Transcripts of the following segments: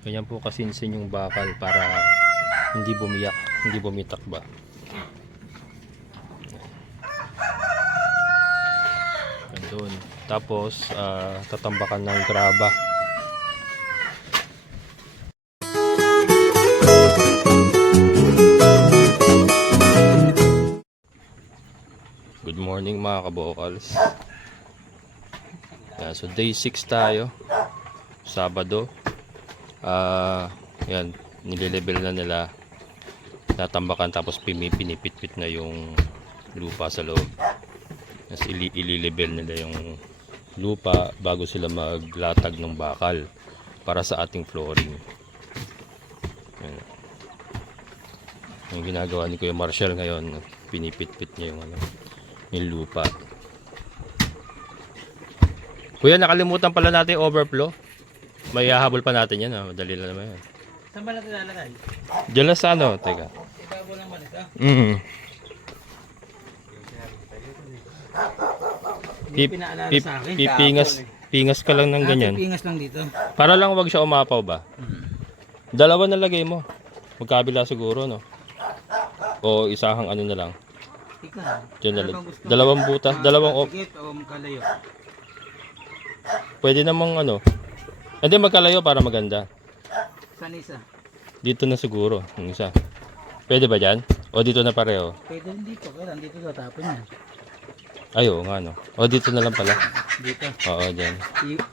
Ganyan po kasinsin yung bakal para hindi bumiyak, hindi bumitak ba. Doon. Tapos tatambakan ng graba. Good morning mga kabokals. So day 6 tayo. Sabado. Yan, nilelevel na nila. Tatambakan tapos pinipit-pit na yung lupa sa loob. Tapos ililibel nila yung lupa bago sila maglatag ng bakal para sa ating flooring. Yan. Yung ginagawa ni Kuya Marshall ngayon, pinipit-pit niya yung lupa. Kuya, nakalimutan pala natin yung overflow. May hahabol pa natin yan. Madali lang naman yan. Saan ba natin lalagay? Diyan lang sa ano, teka. Ibabaw lang malit ah. Pinaalala sa akin. Pingas ka lang ng ganyan. Pingas lang dito. Para lang wag siya umapaw ba? Dalawa na lagay mo. Magkabila siguro, no? O isahang ano na lang. Ikaw. Diyan na lang. Dalawang butas, dalawang Tikit o magkalayo. pwede namang ano. Hindi magkalayo para maganda. Saan isa? Dito na siguro, yung isa. Pwede ba diyan? O dito na pareho? Pwede rin dito. Kaya dito sa tapon niya. Ay, oo nga, no? O dito na lang pala. Dito. Oo, diyan.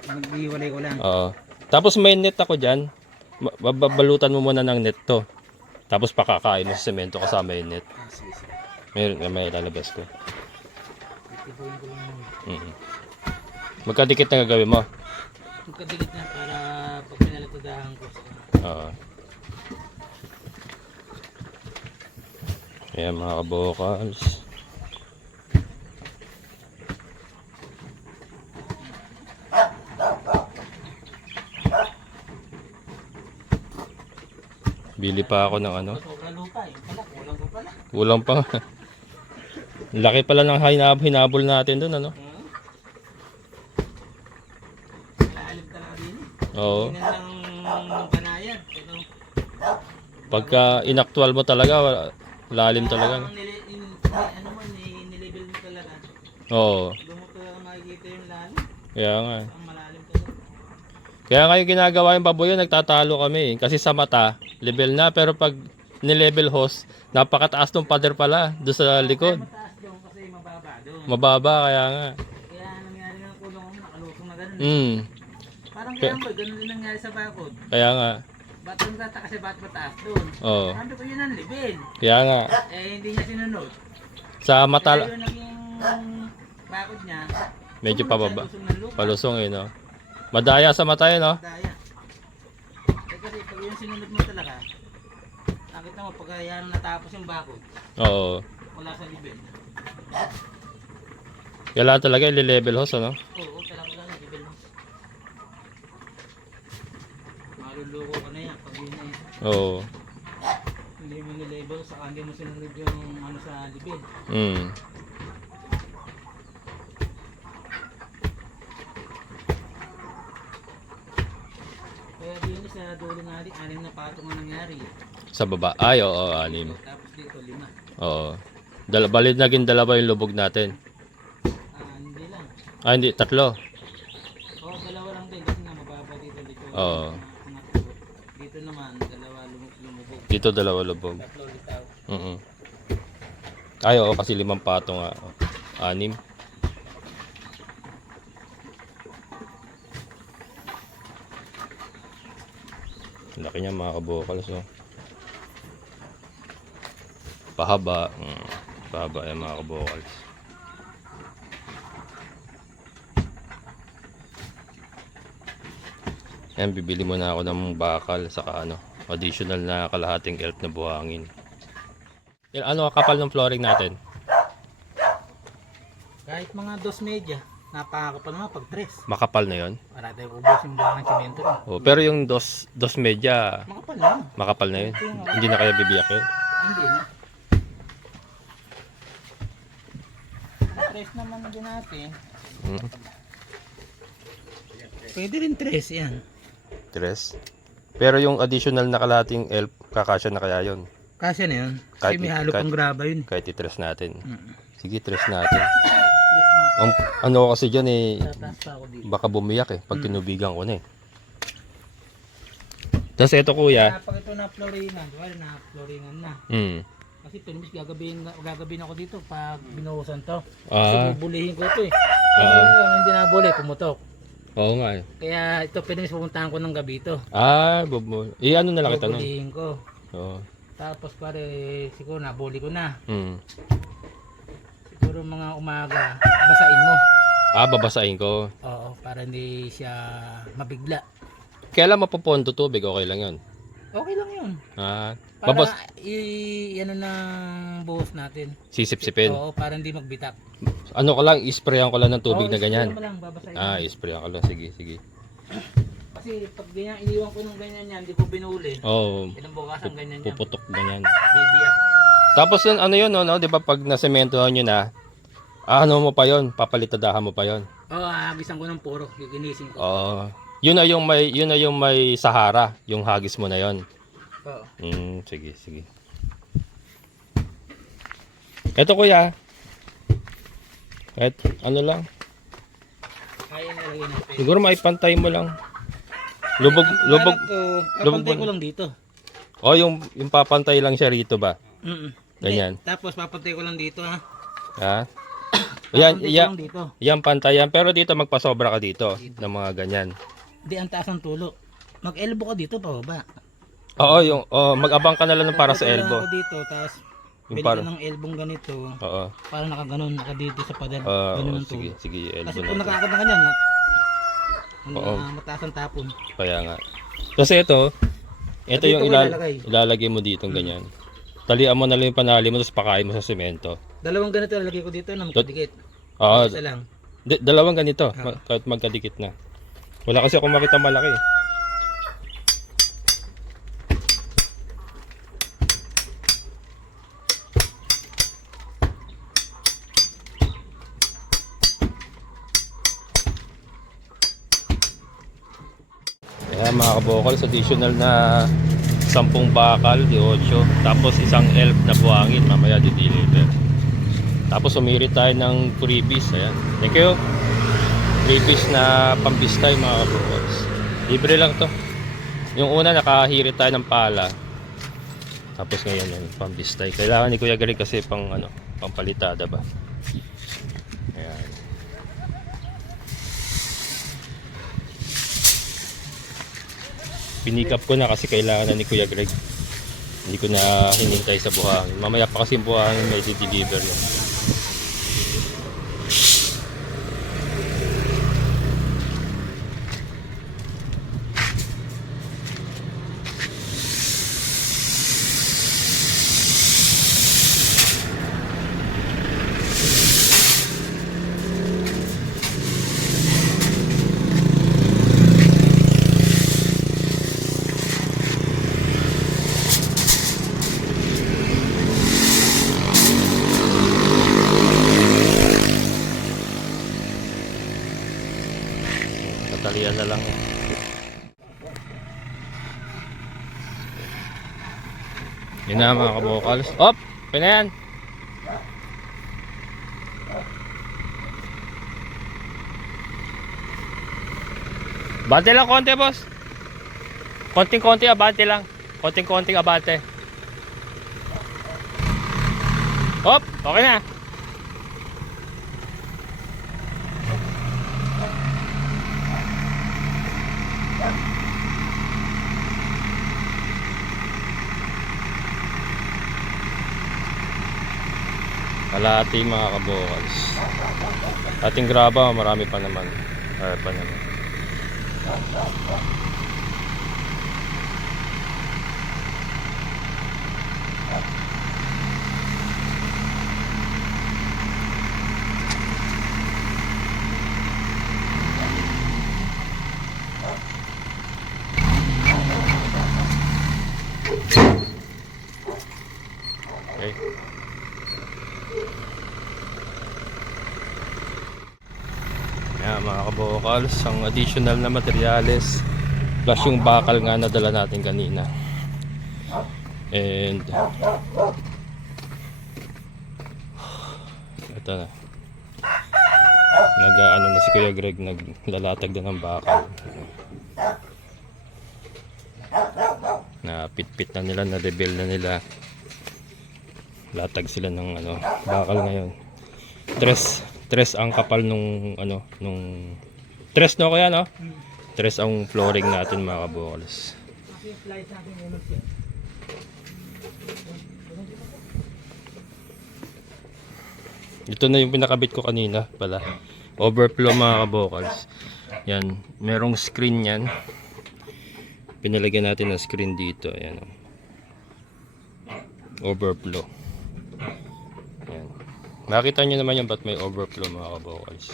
Maghiwalay ko lang. Oo. Tapos may net ako diyan. Babalutan mo muna ng net to. Tapos pakakain mo sa semento kasama yung net. Sige. May lalabas ko. Itipuin ko lang. Magkadikit na gagawin mo. Magkadikit na para pag pinalatadahan ko. Oo. Ayan mga kabokals. Bili pa ako ng ano. Sobrang lupa eh. Kulang ko pala. Kulang pa. Laki pala ng hinabol natin doon, ano? Lalim talaga din eh. Oo. Tingnan lang ng kanayan. Pero Pagka inaktual mo talaga, lalim talaga. No? ano mo, nilibel mo talaga. Oo. Doon mo talaga makikita yung lalim. Kaya nga. Ang malalim talaga. Kaya nga yung ginagawa yung baboy, nagtatalo kami. Kasi sa mata, level na. Pero pag nilevel hose, napakataas ng pader pala doon sa likod. Mataas doon kasi mababa doon. Mababa, kaya nga. Kaya nangyari ng kulong mo, nakalusong na ganun. Parang kaya mo, ganun din nangyari sa bakod. Kaya nga. Ba't yung tataka kasi ba't mataas doon? Oo. Sabi ko yun ang libin. Kaya nga. Eh hindi niya sinunod. Sa mata, Kaya yung naging bakod niya, medyo sumunod pababa. sa lusong ng lupa. Palusong eh, no? Madaya sa mata yun, no? Daya. Eh kasi pag yung sinunod mo talaga, nakita mo pag yan natapos yung bakod, Oo. wala sa libin. Kailangan talaga i-level hose, ano? Oo, talaga wala sa libin. Maluluko ka na yan pag yun eh. Oo. Hindi mo nilabel, saka hindi mo sinunod yung ano sa libin. Kaya din sa dulo nga rin, 6 na patong ang nangyari. Sa baba. Ay, oo, 6. Tapos dito 5. Oo. Balit naging dalawa yung lubog natin. Hindi lang. Hindi, 3. Oo, 2 lang din kasi nga mababa dito. Oo. Dito naman, 2 lumubog. Dito 2 lubog. 3 litaw. Ay, oo, kasi 5 patong nga. 6. Laki niya mga kabokals, oh. Pahaba. Pahaba yan mga kabokals. Yan, bibili muna ako ng bakal saka ano, additional na kalahating elf na buhangin. Ano kapal ng flooring natin? Kahit mga 2 media, napakakapal naman pag 3. Makapal na yon. Para tayo ubos yung buhang simento rin. Oh, pero yung dos media, Makapal na. makapal na yun. Hindi na kaya bibiyak yun. Hindi na. 3 naman din natin. Pwede rin 3 yan. Tres. Pero yung additional na kalating elf, kakasya na kaya yun? Kasi na yun. Kahit- Kasi may halo kahit- pang graba yun. Kahit i-tres natin. Mm. Sige, tres natin. Yes, na. Ang, ano kasi dyan eh, Tataas pa ako dito. baka bumiyak eh, pag tinubigan ko na eh. Tapos ito kuya. Pag ito na floringan, well, na floringan na. Hmm. Kasi pinimis gagabihin ako dito pag binuhusan to. Ah. Kasi bubulihin ko ito eh. Oo. Ngayon, hindi na buli, pumutok. Oo nga eh. Kaya ito pinimis pupuntahan ko ng gabi ito. Ah, ano na lang kita nun. Bubulihin ko. Oo. Tapos pare, siguro nabuli ko na. Hmm. Siguro mga umaga, basain mo. Ah, babasahin ko. Oo, para hindi siya mabigla. Kailan mapupunto tubig, okay lang yun. Okay lang yun. Ah, Para babas, ano ng buhos natin. sisip-sipin. Oo, para hindi magbitak. Ano ko lang, isprayan ko lang ng tubig Oo, na ganyan. isprayan mo lang, babasahin mo. Ah, isprayan ko lang. Sige, sige. Kasi pag ganyan, iniwan ko ng ganyan yan, hindi ko binuli. Oo, Kinabukasan ganyan yan. puputok ganyan. Bibiyak. Tapos yun, ano yun, no? Di ba pag nasementohan nyo na, ano mo pa yun, papalitadahan mo pa yun. Oo, hagisan ko ng puro, giginisin ko. Oo. Yun na yung may Sahara, yung hagis mo na yun. Oo. Sige, sige. Ito kuya. Ano lang. Kaya nalagyan natin. Siguro maipantay mo lang. Lubog. Papantay ko lang dito. Oh, yung papantay lang siya rito ba? Hindi, Ganyan. tapos papantay ko lang dito ha. Ha? Yan, Papantay ko yan, lang dito. yan pantayan. Pero dito magpasobra ka dito ng mga ganyan. Hindi, ang taas ng tulo. Mag-elbow ka dito, pababa. Oo, mag-abang ka na lang para sa Papantay lang elbow. ako dito, tapos Yung pili para- ka ng elbow ganito. Oo. Para nakaganon, nakadito sa pader. Oo, Ganun ang sige, tulo. sige, Kasi elbow kung natin. nakakad na ganyan, Oo. mataas ang tapon. Kaya nga. Kasi ito Dito yung ko ilalagay. ilalagay mo dito ganyan. Talian mo na lang yung panali mo tapos pakain mo sa semento. Dalawang ganito lalagay ko dito na magkadikit. Oo, Isa lang. dalawang ganito, Ah. kahit magkadikit na. Wala kasi akong makita malaki. Kaya mga kabokals, additional na 10 bakal, di 8. Tapos isang elf na buhangin, mamaya di-deliver. Tapos umirit tayo ng freebies. Ayan. Thank you. Freebies na pambistay mga kabokals. Libre lang to. Yung una nakahirit tayo ng pala. Tapos ngayon yung pambistay. Kailangan ni Kuya Greg kasi pang palitada ba. Ayan. Pinikap ko na kasi kailangan na ni Kuya Greg. Hindi ko na hinintay sa buhangin. Mamaya pa kasi yung buhangin may di-deliver yun. Tatalian na lang. Yun na mga kabokals. Op! Okay na yan. Abante lang konti boss. Konting-konti abante lang. Konting-konting abante. Op! Okay na. Kalahati mga kabokals. Ating graba, marami pa naman. Marami pa naman. Okay. Yan mga kabokals, ang additional na materyales plus yung bakal nga na dala natin kanina. And ito na, nag-ano na si Kuya Greg, naglalatag na ng bakal. Na pit-pit na nila, na rebel na nila, latag sila ng ano, bakal ngayon. Tres ang kapal nung ano, nung tres, no kaya, no? Tres ang flooring natin mga kabukals. Ito na yung pinakabit ko kanina pala, overflow mga kabukals. Yan, merong screen yan, pinalagyan natin ng screen dito. Ayan, overflow. Ayan, makita nyo naman yan, ba't may overflow mga kabukals.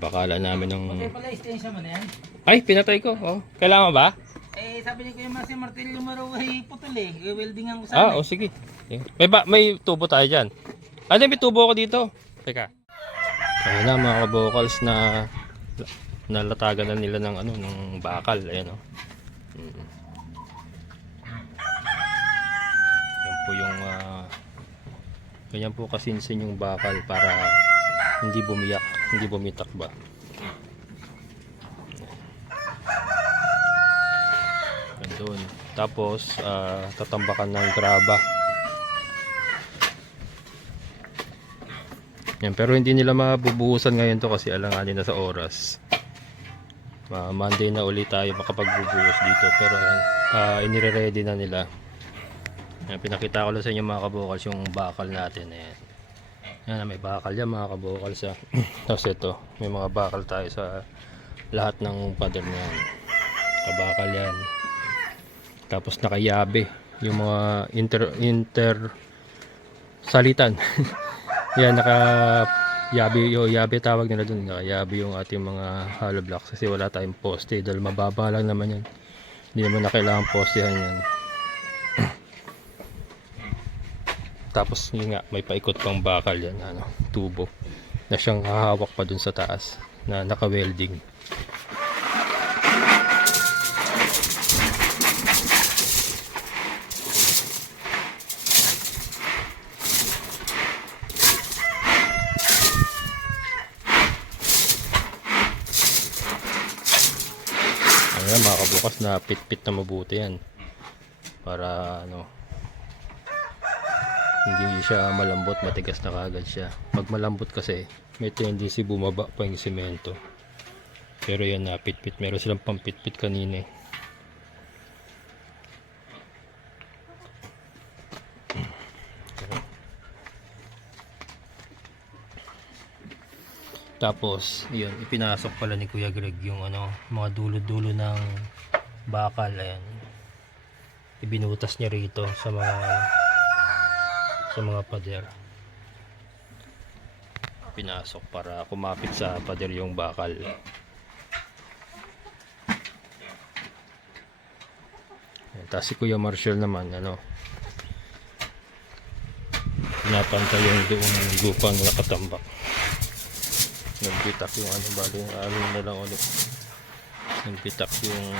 Babakala namin ng... Okay pala, extension mo na yan. Ay, pinatay ko. Oh, kailangan ba? Eh, sabi ni Kuya Marcy, martilyo maro ay putol eh. Weldingan ko sana. Oh, sige. May tubo tayo dyan. Ano, may tubo ko dito. Teka. Ayun na mga kabukals, na nalatagan na nila ng ano, ng bakal. Ayan, oh. Yan po yung ganyan po kasinsin yung bakal para hindi bumiyak, hindi bumitak ba. Doon. Tapos tatambakan ng graba. Yan, pero hindi nila mabubuhusan ngayon to kasi alanganin na sa oras. Monday na ulit tayo makapagbubuhos dito, pero inire-ready na nila. Yan, pinakita ko lang sa inyo mga kabukals yung bakal natin. Ayan. Yan, may bakal yan mga kabukals. Tapos ito, may mga bakal tayo sa lahat ng pader na yan. Kabakal yan. Tapos nakayabe yung mga inter salitan. Yan, yabe tawag nila dun. Nakayabe yung ating mga hollow blocks kasi wala tayong poste dahil mababa lang naman yan. Hindi naman na kailangan postehan yan. Tapos yun nga, may paikot pang bakal yan, ano, tubo na siyang hahawak pa dun sa taas na naka-welding. Ayan mga kabukas, na pit-pit na mabuti yan para ano, hindi siya malambot, matigas na kagad siya. Pag malambot kasi may tendency bumaba pa yung semento. Pero yan na pit-pit, meron silang pang pit-pit kanina eh. Tapos yun, ipinasok pala ni Kuya Greg yung ano, mga dulo-dulo ng bakal. Ayan, ibinutas niya rito sa mga pader. Pinasok para kumapit sa pader yung bakal. Tapos si Kuya Marshall naman, ano, pinapantay yung doong lupang nakatambak. Nagpitak yung ano, bali yung alin na lang ulit. Nagpitak yung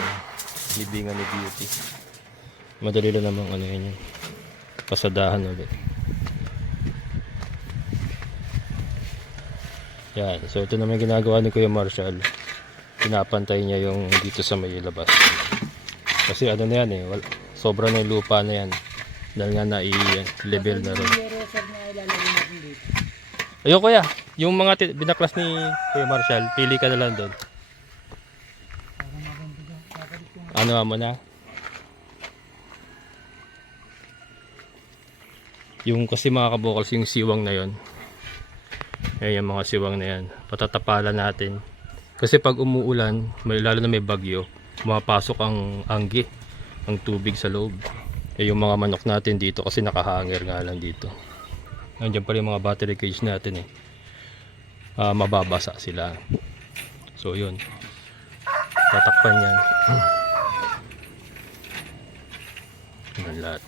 libingan ni Beauty. Madali lang namang ano yun, pasadahan ulit. Yan, so ito naman ginagawa ni Kuya Marshall. Pinapantay niya yung dito sa may labas. Kasi ano na yan eh, sobra na yung lupa na yan. Dahil nga na-level na rin. Ayun kuya, yung mga binaklas ni Kuya Marshall, pili ka na lang doon. Ano mo na? Yung kasi mga kabukals, yung siwang na yon. Ayan yung mga siwang na yan, patatapalan natin kasi pag umuulan, lalo na may bagyo, pumapasok ang anggi, ang tubig sa loob. Yung mga manok natin dito kasi nakahanger nga lang dito. Nandiyan pa rin mga battery cage natin eh, mababasa sila. So yun, tatakpan yan. Yan lahat.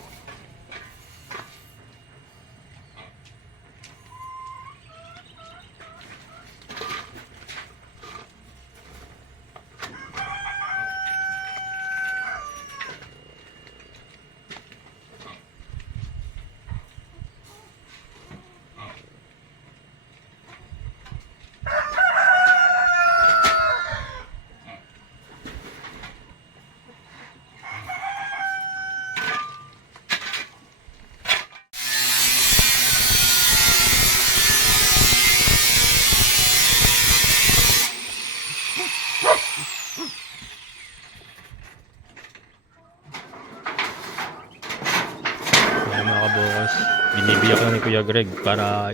Ayan mga kabukas, binibiyak lang ni Kuya Greg para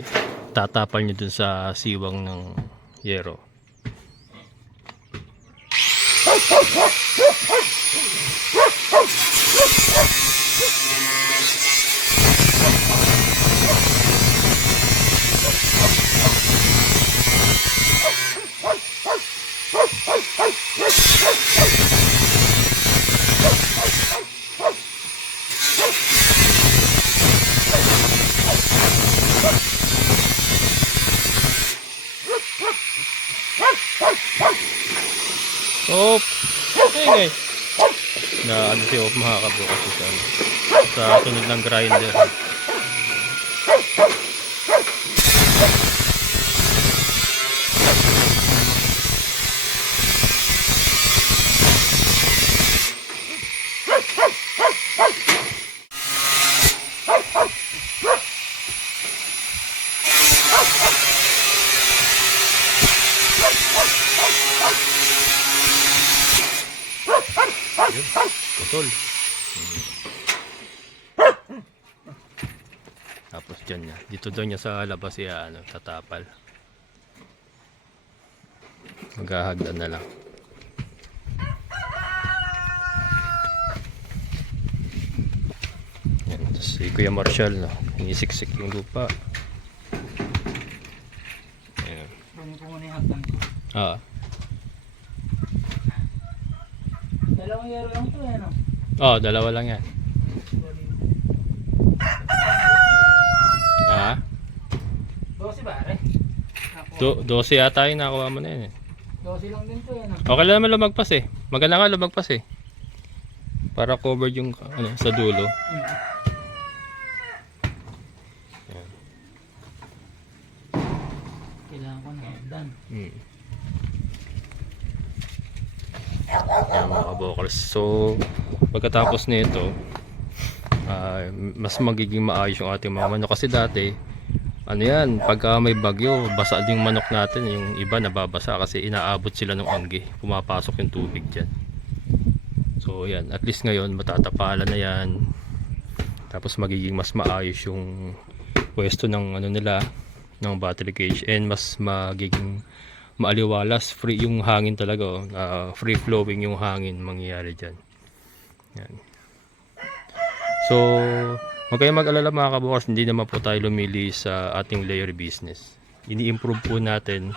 tatapal niya dun sa siwang ng yero. Op! Hey guys! Na ano si Op mga kabukas sa tunog ng grinder. Yun, putol. Tapos dyan niya. Dito daw niya sa labas siya tatapal. Maghahagdan na lang. Yan, tapos si Kuya Marshall inisiksik yung lupa. Ayan. Kunin ko muna yung hagdan ko. Ah. Dalawang yero lang to, ano? Oh, dalawa lang yan. Ah? 12 ba, are? 12 yata yung nakuha mo na yun eh. 12 lang din to, ano? Okay lang naman lumagpas eh. Maganda nga lumagpas eh. Para covered yung sa dulo. Kailangan ko na hagdan. Yan mga kabokals. So, pagkatapos nito, mas magiging maayos yung ating mga manok. Kasi dati, pagka may bagyo, basa din yung manok natin. Yung iba nababasa kasi inaabot sila ng anggi. Pumapasok yung tubig dyan. So, yan. At least ngayon, matatapalan na yan. Tapos magiging mas maayos yung pwesto ng nila, ng battery cage. And mas magiging maaliwalas, free yung hangin talaga, free flowing yung hangin mangyayari dyan. Yan. So, huwag kayong mag-alala mga kabukas, hindi naman po tayo lumili sa ating layer business. Ini-improve po natin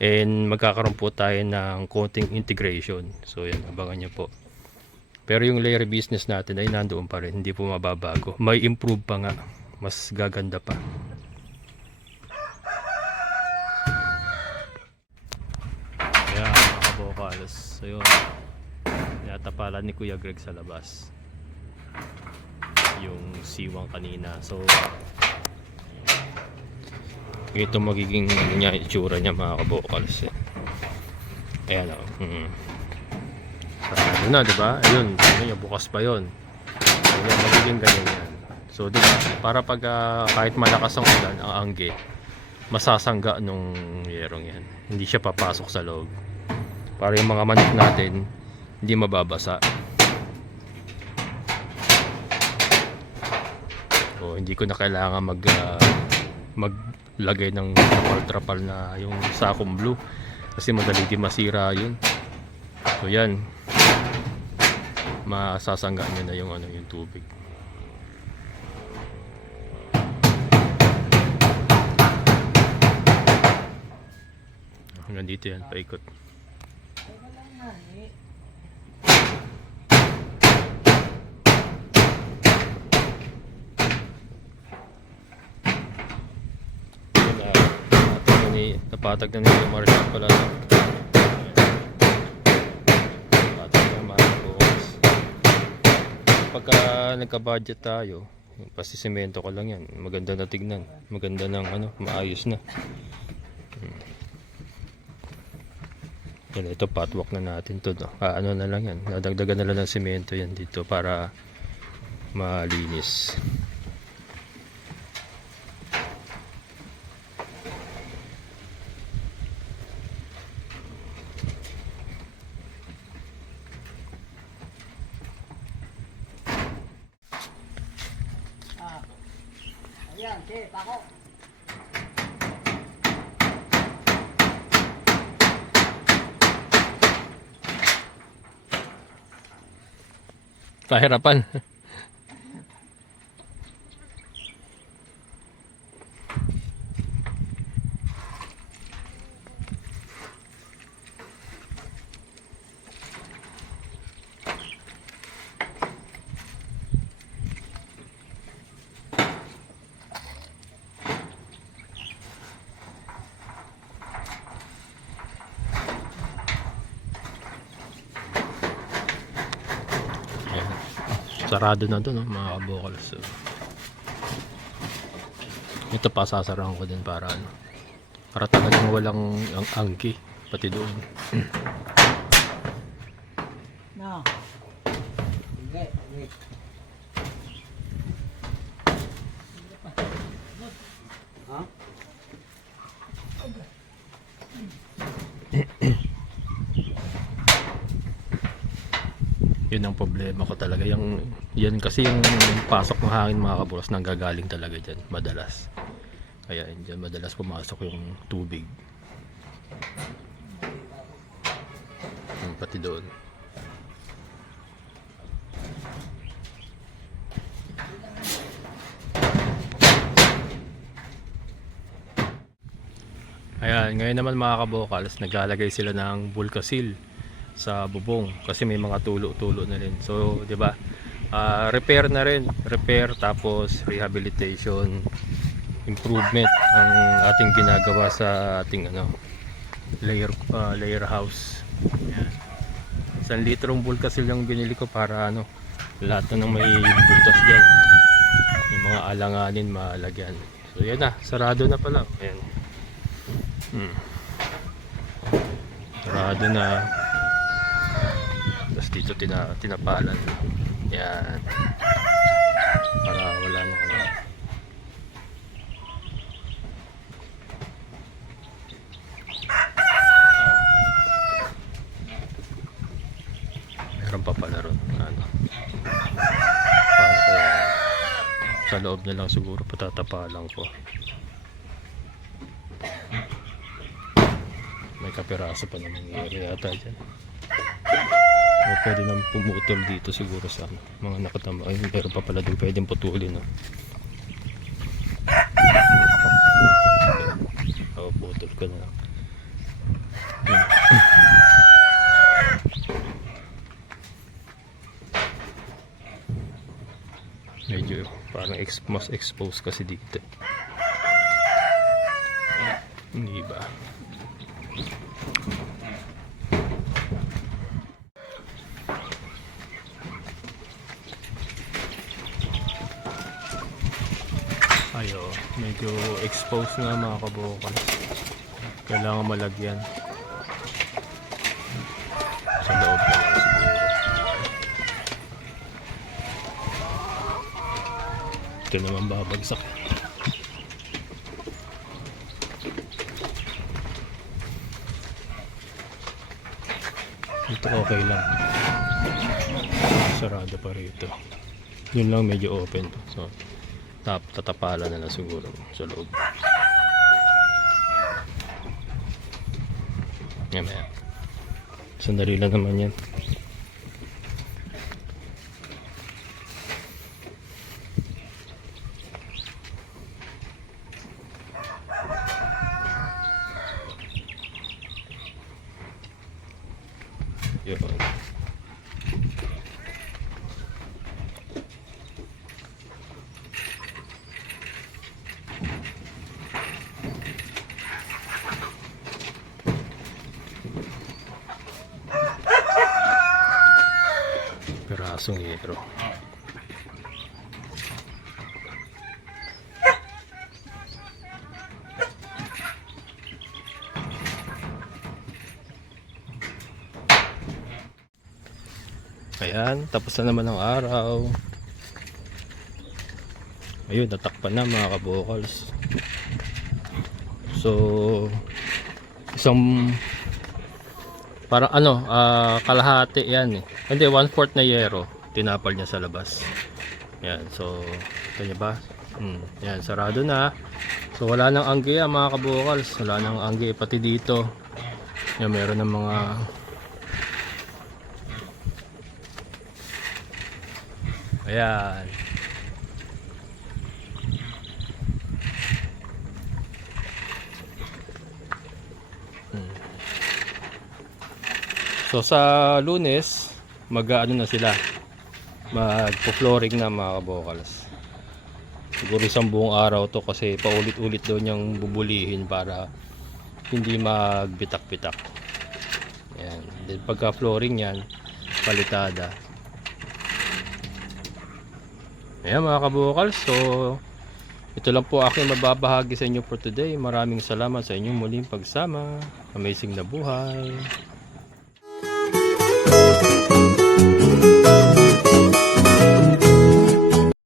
and magkakaroon po tayo ng konting integration. So yan, abangan nyo po. Pero yung layer business natin ay nandoon pa rin, hindi po mababago. May improve pa nga, mas gaganda pa. Ayan mga kabukas, so yun, natapalan ni Kuya Greg sa labas yung siwang kanina. So ito magiging itsura niya mga kabukals eh. Ayan o. Sarado na diba? Ayun, bukas pa yun. Ayan, magiging ganyan yan. So diba, para pag kahit malakas ang ulan, ang angge masasangga nung yerong yan, hindi siya papasok sa loob, para yung mga manok natin hindi mababasa. So hindi ko na kailangan maglagay ng trapal na yung sakong blue kasi madali din masira yun. So yan, masasangga nyo na yung yung tubig. Hanggang dito yan, paikot. Napatag na nila yung Marshall pala. Napatag na mga bukas. Pagka nagka-budget tayo, pasisemento ko lang yan. Maganda na tignan. Maganda ng maayos na. Yan, ito patwalk na natin to. Na lang yan. Nadagdagan na lang ng semento yan dito para malinis. Yan, sige, pako. Pahirapan. Ayan. Sarado na to, no, mga kabukals. So, ito pa sasarahan ko din para ano, para talagang walang ang angki pati doon. No. Sige, sige. Ha? Yun ang problema ko talaga, yung yan kasi yung pasok ng hangin mga kabukas nanggagaling talaga dyan madalas, kaya dyan madalas pumasok yung tubig. Pati doon. Ayan, ngayon naman mga kabokals, naglalagay sila ng Bulkasil sa bubong kasi may mga tulo-tulo na rin. So, 'di ba? Repair na rin, repair tapos rehabilitation, improvement ang ating ginagawa sa ating ano, layer house. Ayan. 1 litrong Bulkasil yung binili ko para ano, lahat na ng may butas diyan. Yung mga alanganin malagyan. So, yan na, sarado na pala. Ayan. Sarado na. Tapos dito tinapalan. Yan. Para wala na ano. Meron pa pala ron. Ano. Paano kaya? Sa loob na lang siguro patatapalan ko. May kapiraso pa naman yata dyan. O pwede nang pumutol dito siguro sa ano, mga nakatama. Ay, meron pa pala doon pwedeng putulin, no? O, putol ko na lang. Medyo parang mas exposed kasi dito. Hindi ba? Ayo, medyo exposed nga mga kabukal. Kailangan malagyan. Sa loob na lang siguro. Ito naman babagsak. Ito okay lang. Sarado pa rito. Yun lang medyo open to. So, tatapalan na lang siguro sa loob. Yan na yan. Sandali lang naman yan. Yun. Pirasong yero. Ayan, tapos na naman ang araw. Ayun, natakpan na mga kabokals. So, isang parang ano, kalahati yan eh. Hindi, 1/4 na yero tinapal niya sa labas. Yan, so ito niya ba? Yan, sarado na. So wala nang angge mga kabukals. Wala nang angge pati dito. Yan, meron ng mga ayan. So sa Lunes, mag-ano na sila. Magpo-flooring na mga kabukals. Siguro isang buong araw to kasi paulit-ulit daw niyang bubulihin para hindi magbitak-bitak. Ayan. Then pagka flooring yan, palitada. Ayan mga kabukals. So ito lang po aking mababahagi sa inyo for today. Maraming salamat sa inyong muling pagsama. Amazing na buhay.